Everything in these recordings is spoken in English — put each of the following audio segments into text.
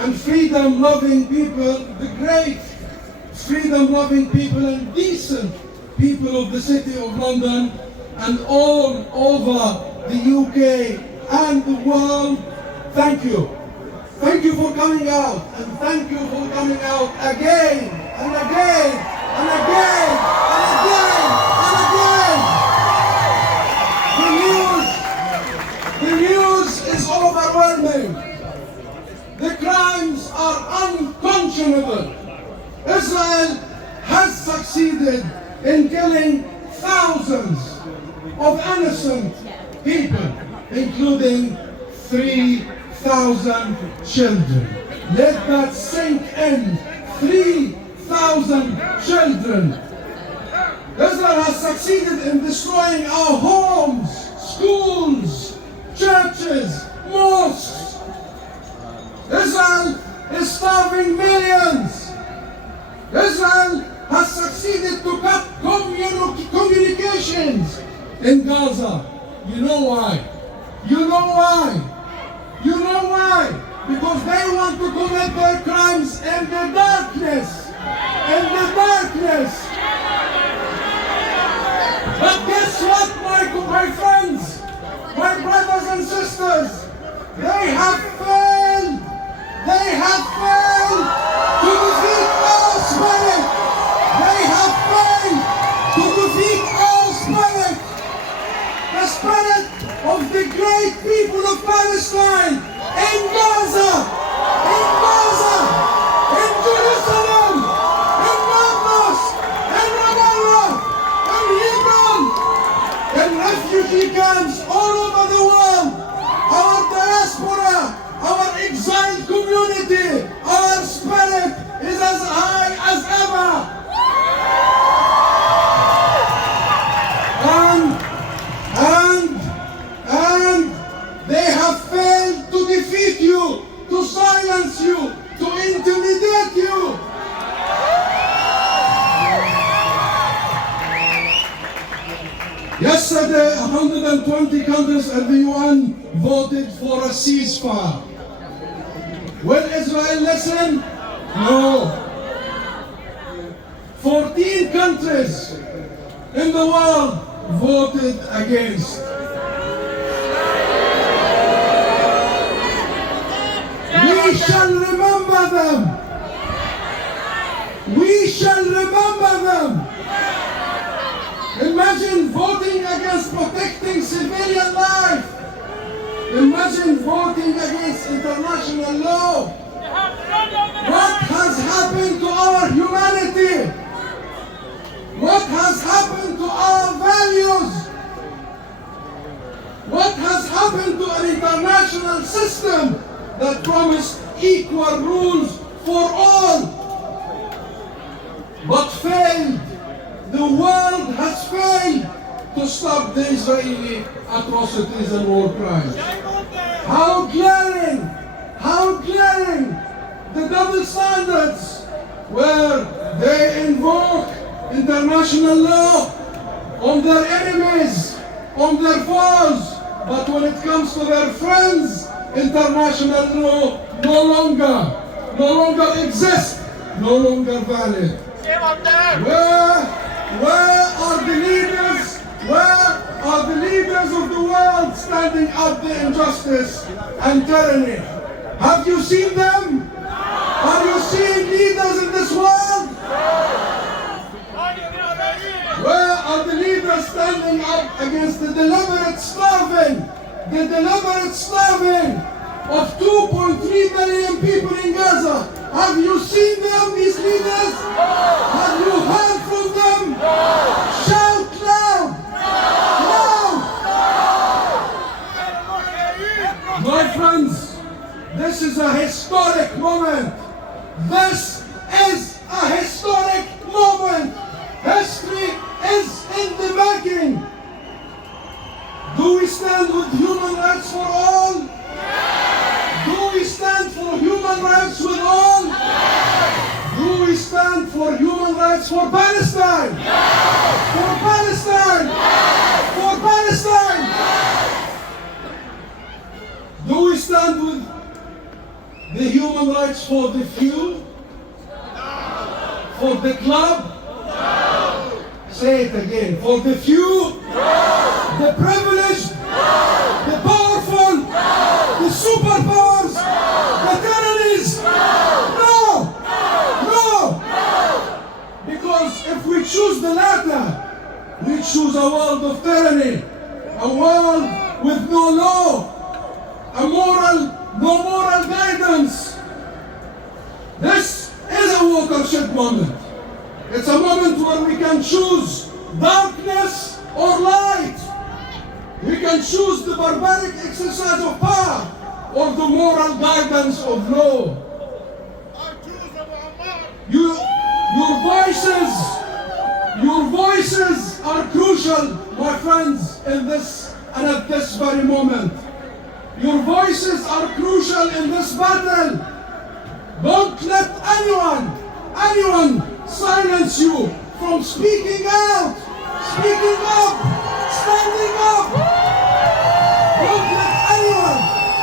and freedom-loving people, the great freedom-loving people and decent people of the City of London and all over the UK and the world, thank you. Thank you for coming out, and thank you for coming out again and again and again and again and again. The news is overwhelming. The crimes are unconscionable. Israel has succeeded in killing thousands of innocent people, including 3,000 children. Let that sink in. 3,000 children. Israel has succeeded in destroying our homes, schools, churches, mosques. Israel is starving millions. Israel has succeeded to cut communications in Gaza. You know why? You know why? You know why? Because they want to commit their crimes in the darkness. In the darkness. But guess what, my friends? My brothers and sisters? They have failed. They have failed to defeat our spirit. They have failed to defeat our spirit. The spirit of the great people of Palestine, in Gaza, in Jerusalem, in Nablus, in Ramallah, in Hebron, in refugee camps all over the world. Our diaspora, our exiled community, our spirit is as high as ever. And they have failed to defeat you, to silence you, to intimidate you. Yesterday, 120 countries at the UN voted for a ceasefire. Will Israel listen? No. 14 countries in the world voted against. We shall remember them. We shall remember them. Imagine voting against protecting civilian life. Imagine voting against international law. What has happened to our humanity? What has happened to our values? What has happened to an international system that promised equal rules for all, but failed? The world has failed to stop the Israeli atrocities and war crimes. How glaring the double standards, where they invoke international law on their enemies, on their foes, but when it comes to their friends, international law no longer exists, no longer valid. Where are the leaders? Where are the leaders of the world standing up to injustice and tyranny? Have you seen them? Have you seen leaders in this world? Where are the leaders standing up against the deliberate starving of 2.3 million people in Gaza? Have you seen them, these leaders? Have you heard from them? Shout loud! My friends, this is a historic moment. This is a historic moment. History is in the making. Do we stand with human rights for all? Do we stand for human rights with all? Do we stand for human rights for Palestine? For Palestine? For Palestine? Do we stand with the human rights for the few? For the club? Say it again. For the few? The privileged? The powerful? The superpowers? The tyrannies? No! Because if we choose the latter, we choose a world of tyranny, a world with no law, no moral guidance. This is a watershed moment. It's a moment where we can choose darkness or light. We can choose the barbaric exercise of power or the moral guidance of law. Your voices are crucial, my friends, in this and at this very moment. Your voices are crucial in this battle. Don't let anyone silence you from speaking out, speaking up, standing up.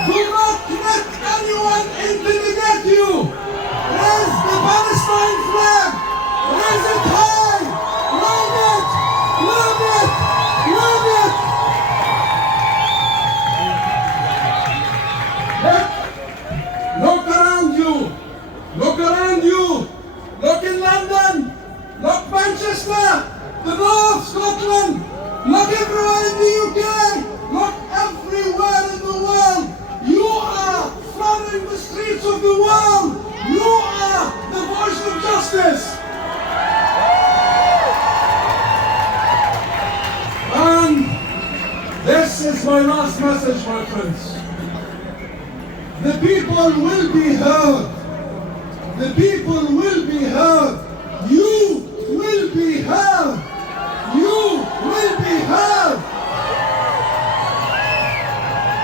Do not let anyone intimidate you. Raise the Palestine flag. Raise it high. Wave it. Look around you. Look in London. Look Manchester. The North, Scotland. Look everywhere in the UK. Look everywhere in the world. You are flooding the streets of the world. You are the voice of justice. And this is my last message, my friends. The people will be heard. The people will be heard. You will be heard. You will be heard.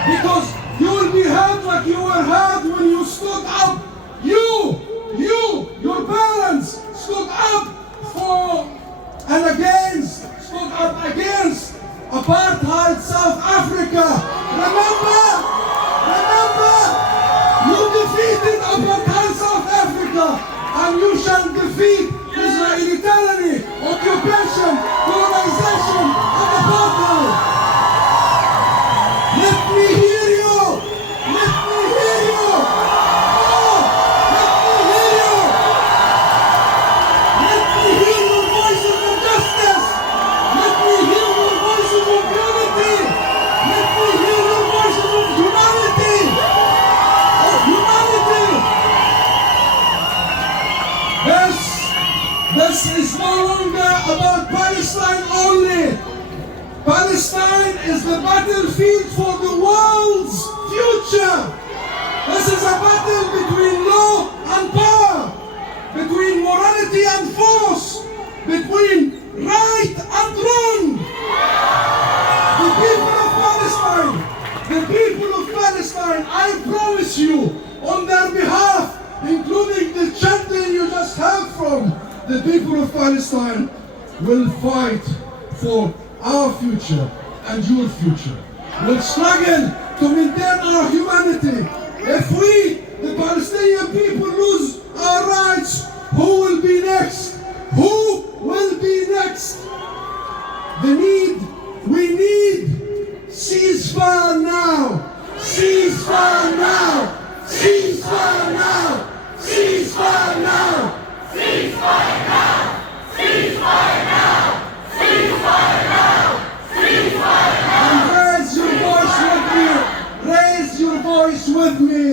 Because you will be heard like you were heard when you stood up. Your parents stood up stood up against apartheid South Africa. Remember, you defeated apartheid South Africa, and you shall defeat Israeli tyranny, occupation, colonization, and apartheid. Let me hear you. Let me hear you. Oh, let me hear you. Let me hear your voices of justice. Let me hear your voices of unity. Let me hear your voices of humanity. This is no longer about Palestine only. Palestine is the battlefield for the world's future. This is a battle between law and power, between morality and force, between right and wrong. The people of Palestine, I promise you, on their behalf, including the chanting you just heard from, the people of Palestine will fight for our future and your future. We'll struggle to maintain our humanity. If we, the Palestinian people, lose our rights, who will be next? Who will be next? We need ceasefire now. Ceasefire now. Ceasefire now. Ceasefire now. Ceasefire now! Ceasefire now! Ceasefire now! Ceasefire now! And raise your voice with me! Raise your voice with me!